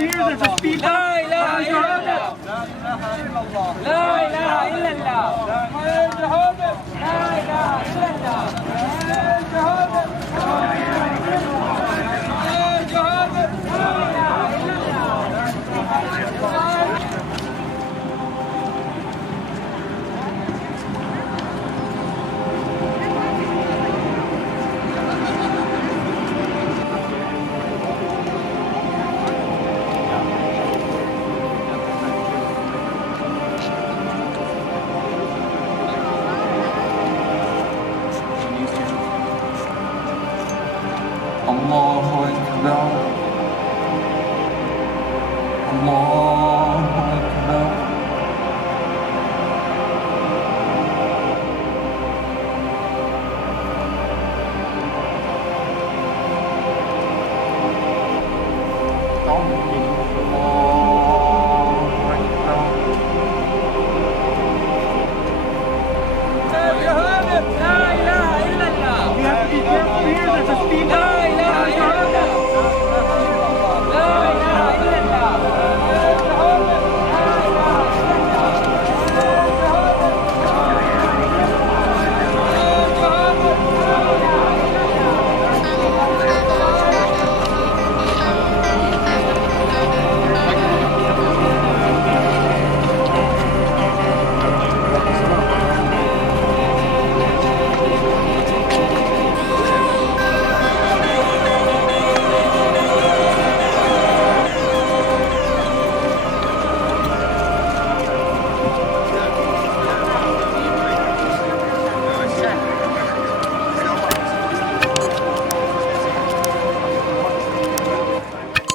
here, there's a speed bump. لا إله إلا الله لا إله إلا الله لا إله إلا الله الله أكبر الله أكبر Don't